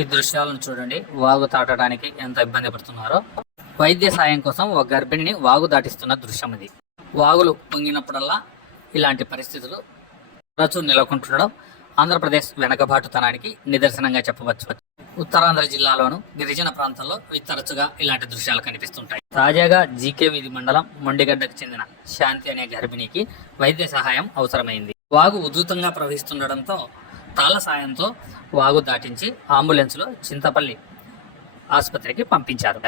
ఈ దృశ్యాలను చూడండి. వాగు దాటడానికి ఎంత ఇబ్బంది పడుతున్నారో. వైద్య సాయం కోసం ఒక గర్భిణిని వాగు దాటిస్తున్న దృశ్యం ఇది. వాగులు పొంగినప్పుడల్లా ఇలాంటి పరిస్థితులు తరచూ నెలకొంటుండడం ఆంధ్రప్రదేశ్ వెనకబాటుతనానికి నిదర్శనంగా చెప్పవచ్చు. ఉత్తరాంధ్ర జిల్లాలోను గిరిజన ప్రాంతాల్లో తరచుగా ఇలాంటి దృశ్యాలు కనిపిస్తుంటాయి. తాజాగా జీకే వీధి మండలం మొండిగడ్డకు చెందిన శాంతి అనే గర్భిణికి వైద్య సహాయం అవసరమైంది. వాగు ఉధృతంగా ప్రవహిస్తుండడంతో తాళ సాయంతో వాగు దాటించి అంబులెన్స్లో చింతపల్లి ఆసుపత్రికి పంపించారు.